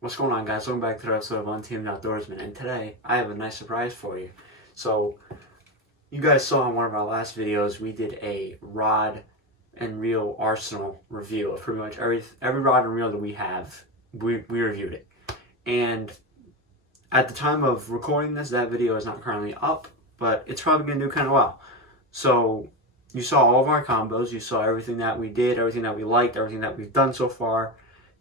What's going on, guys? Welcome back to the episode of Untamed Outdoorsman, and today I have a nice surprise for you. So, you guys saw in one of our last videos, we did a rod and reel arsenal review of pretty much every rod and reel that we have. We reviewed it, and at the time of recording this, that video is not currently up, but it's probably going to do kind of well. So, you saw all of our combos, you saw everything that we did, everything that we liked, everything that we've done so far,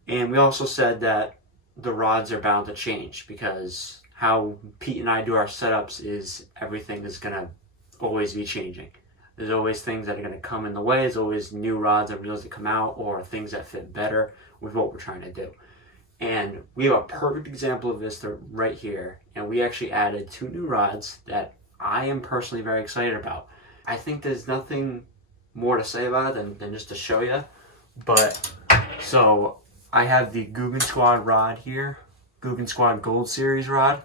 and we also said that the rods are bound to change because how Pete and I do our setups is everything is going to always be changing. There's always things that are going to come in the way. There's always new rods and reels that come out or things that fit better with what we're trying to do. And we have a perfect example of this right here. And we actually added 2 new rods that I am personally very excited about. I think there's nothing more to say about it than just to show you. But so I have the Googan Squad rod here, Googan Squad Gold Series rod.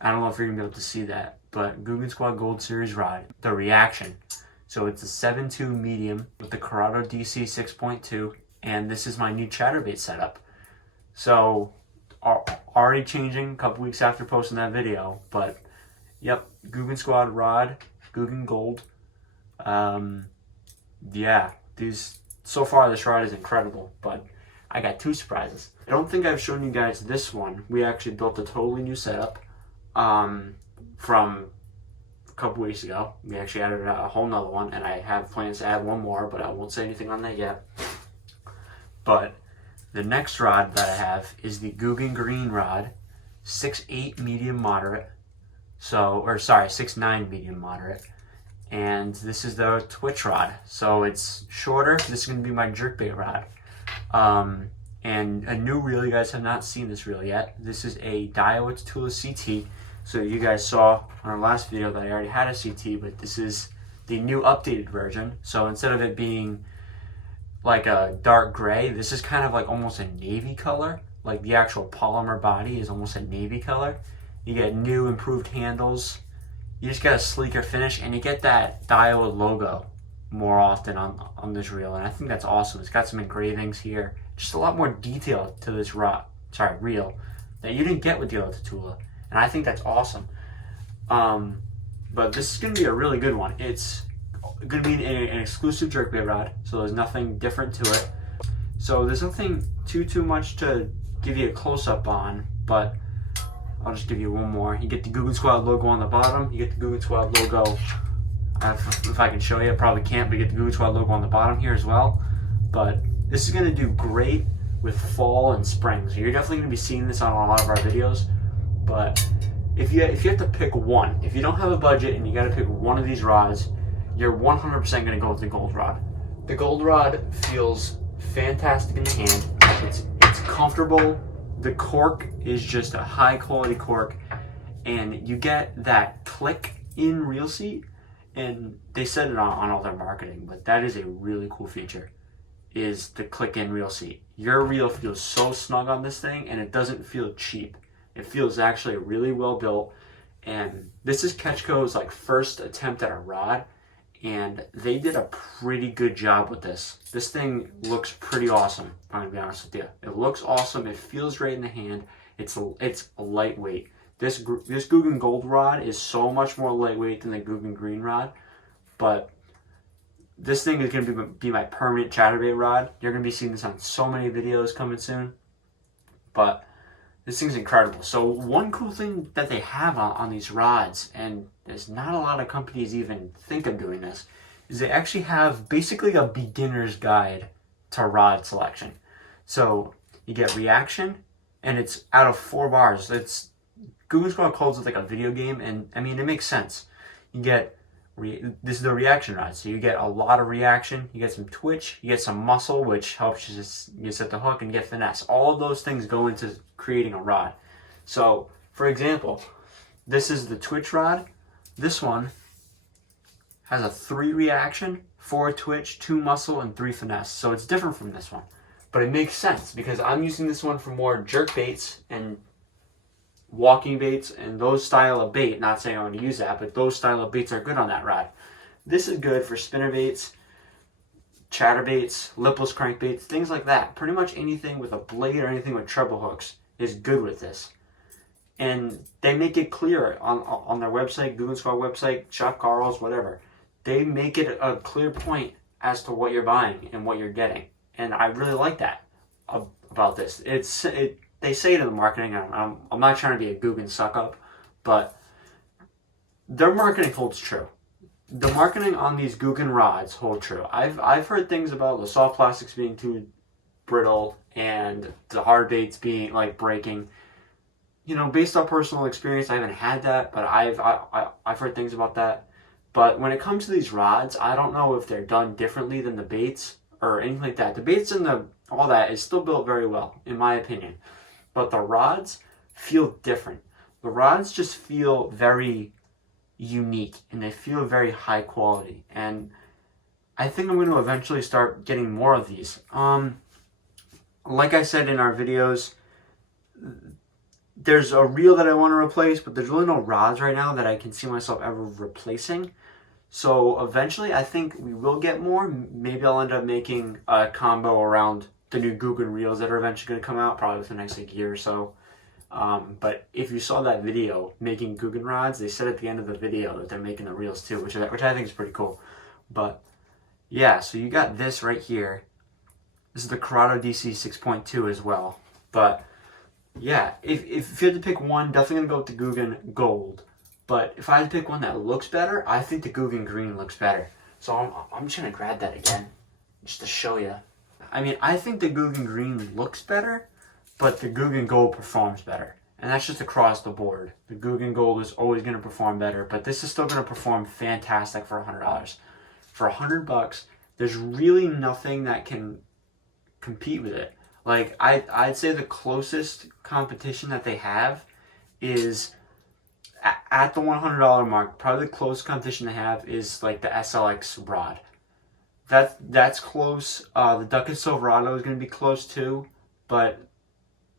I don't know if you're going to be able to see that, but Googan Squad Gold Series rod, the reaction. So it's a 7.2 medium with the Corrado DC 6.2, and this is my new chatterbait setup. So, already changing a couple weeks after posting that video, but yep, Googan Squad rod, Googan Gold. Yeah, so far this rod is incredible, but I got 2 surprises. I don't think I've shown you guys this one. We actually built a totally new setup from a couple weeks ago. We actually added a whole nother one, and I have plans to add one more, but I won't say anything on that yet. But the next rod that I have is the Googan Green rod, 6.8 medium moderate. 6.9 medium moderate. And this is the Twitch rod. So it's shorter. This is going to be my jerkbait rod. And a new reel, you guys have not seen this reel yet. This is a Daiwa Tula CT. So you guys saw on our last video that I already had a CT, but this is the new updated version. So instead of it being like a dark gray, this is kind of like almost a navy color. Like the actual polymer body is almost a navy color. You get new improved handles. You just get a sleeker finish, and you get that Daiwa logo more often on this reel, and I think that's awesome. It's got some engravings here, just a lot more detail to this reel that you didn't get with the other Tula, and I think that's awesome. But this is going to be a really good one. It's going to be an exclusive jerkbait rod, so there's nothing different to it. So there's nothing too much to give you a close-up on, but I'll just give you one more. You get the Googan Squad logo on the bottom. You get the Googan Squad logo. If I can show you, I probably can't, but you get the Googan Squad logo on the bottom here as well. But this is going to do great with fall and spring. So you're definitely going to be seeing this on a lot of our videos. But if you have to pick one, if you don't have a budget and you got to pick one of these rods, you're 100% going to go with the gold rod. The gold rod feels fantastic in the hand. It's comfortable. The cork is just a high quality cork, and you get that click in reel seat. And they said it on all their marketing, but that is a really cool feature, is the click-in reel seat. Your reel feels so snug on this thing, and it doesn't feel cheap. It feels actually really well built, and this is Ketchco's first attempt at a rod, and they did a pretty good job with this. This thing looks pretty awesome, if I'm going to be honest with you. It looks awesome. It feels great in the hand. It's lightweight. This Googan Gold rod is so much more lightweight than the Googan Green rod, but this thing is going to be my permanent chatterbait rod. You're going to be seeing this on so many videos coming soon, but this thing's incredible. So one cool thing that they have on these rods, and there's not a lot of companies even think of doing this, is they actually have basically a beginner's guide to rod selection. So you get reaction, and it's out of 4 bars. Googan Squad calls it like a video game, and I mean, it makes sense. You get, this is the reaction rod, so you get a lot of reaction, you get some twitch, you get some muscle, which helps you set the hook, and get finesse. All of those things go into creating a rod. So, for example, this is the twitch rod. This one has a 3 reaction, 4 twitch, 2 muscle, and 3 finesse. So it's different from this one. But it makes sense, because I'm using this one for more jerk baits and walking baits and those style of bait. Not saying I want to use that, but those style of baits are good on that rod. This is good for spinner baits, chatterbaits, lipless crankbaits, things like that. Pretty much anything with a blade or anything with treble hooks is good with this. And they make it clear on their website, Googan Squad website, Shop Carl's, whatever. They make it a clear point as to what you're buying and what you're getting. And I really like that about this. They say it in the marketing. I'm not trying to be a Googan suck up, but their marketing holds true. The marketing on these Googan rods hold true. I've heard things about the soft plastics being too brittle and the hard baits being like breaking. You know, based on personal experience, I haven't had that, but I've heard things about that. But when it comes to these rods, I don't know if they're done differently than the baits or anything like that. The baits and all that is still built very well, in my opinion. But the rods feel different. The rods just feel very unique and they feel very high quality. And I think I'm going to eventually start getting more of these. Like I said in our videos, there's a reel that I want to replace, but there's really no rods right now that I can see myself ever replacing. So eventually I think we will get more. Maybe I'll end up making a combo around the new Googan reels that are eventually going to come out, probably within the next year or so. But if you saw that video making Googan rods, they said at the end of the video that they're making the reels too, which I think is pretty cool. But yeah, so you got this right here. This is the Corrado DC 6.2 as well. But yeah, if you had to pick one, definitely going to go with the Googan Gold. But if I had to pick one that looks better, I think the Googan Green looks better. So I'm just going to grab that again, just to show you. I mean, I think the Googan Green looks better, but the Googan Gold performs better. And that's just across the board. The Googan Gold is always going to perform better, but this is still going to perform fantastic for $100. For $100, there's really nothing that can compete with it. Like, I'd say the closest competition that they have is at the $100 mark. Probably the closest competition they have is like the SLX rod. That's close. The Ducat Silverado is going to be close too,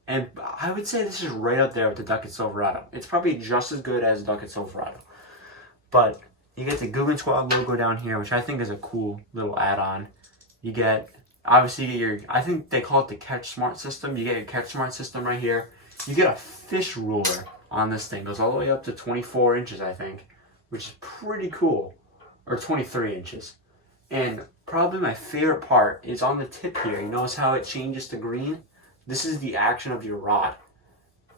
and I would say this is right up there with the Ducat Silverado. It's probably just as good as the Ducat Silverado. But you get the Googan Squad logo down here, which I think is a cool little add-on. You get, obviously, I think they call it the Catch Smart system. You get your Catch Smart system right here. You get a fish ruler on this thing. It goes all the way up to 24 inches, I think, which is pretty cool. Or 23 inches. And probably my favorite part is on the tip here. You notice how it changes to green? This is the action of your rod.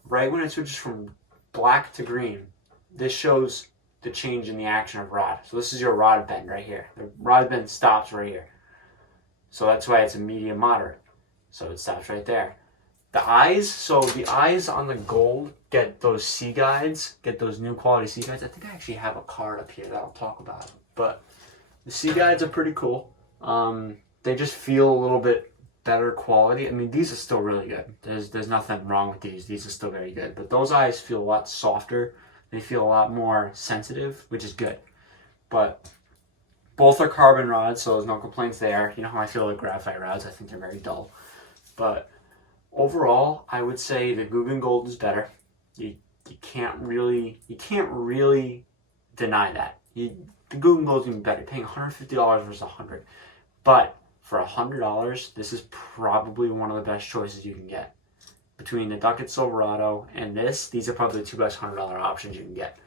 Right when it switches from black to green, this shows the change in the action of rod. So this is your rod bend right here. The rod bend stops right here. So that's why it's a medium moderate. So it stops right there. The eyes on the Gold get those sea guides, get those new quality sea guides. I think I actually have a card up here that I'll talk about. But the sea guides are pretty cool. They just feel a little bit better quality. I mean, these are still really good. There's nothing wrong with these. These are still very good. But those eyes feel a lot softer. They feel a lot more sensitive, which is good. But both are carbon rods, so there's no complaints there. You know how I feel with graphite rods. I think they're very dull. But overall, I would say the Googan Gold is better. You can't really deny that. The Googan Gold is going to be better. You're paying $150 versus $100. But for $100, this is probably one of the best choices you can get. Between the Ducat Silverado and these are probably the two best $100 options you can get.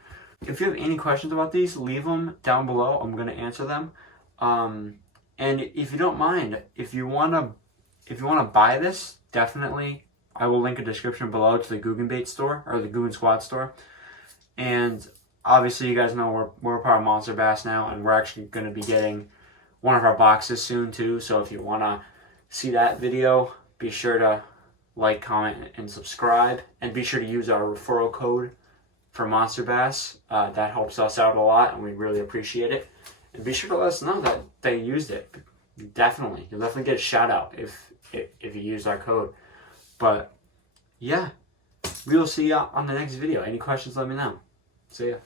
If you have any questions about these, leave them down below. I'm going to answer them. And if you don't mind, if you want to buy this, definitely, I will link a description below to the Googan Bait store or the Googan Squad store. And obviously, you guys know we're part of Monster Bass now, and we're actually going to be getting one of our boxes soon too. So if you want to see that video, be sure to like, comment, and subscribe, and be sure to use our referral code for Monster Bass. That helps us out a lot, and we really appreciate it. And be sure to let us know that they used it. You'll definitely get a shout out if you use our code. But yeah, we will see you on the next video. Any questions, let me know. See ya.